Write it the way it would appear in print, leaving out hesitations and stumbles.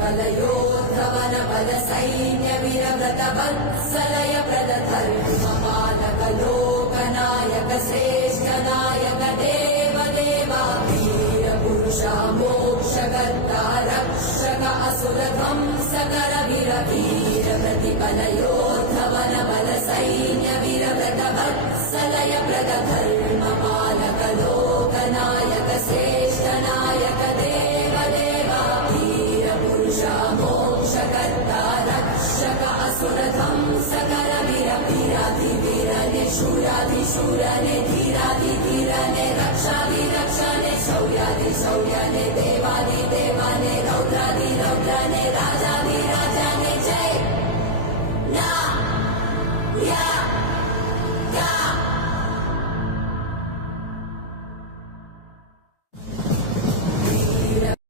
प्रतिफलयोद्धवन बल सैन्य वीरव्रत वत्सलय प्रदधर्मपालक लोकनायक श्रेष्ठ नायक देव देवा वीर पुरुषा मोक्षकर्ता रक्षक असुर ध्वंसकर वीर वीर प्रतिफलयोद्धवन बल सैन्य वीरव्रत वत्सलय प्रदधर्म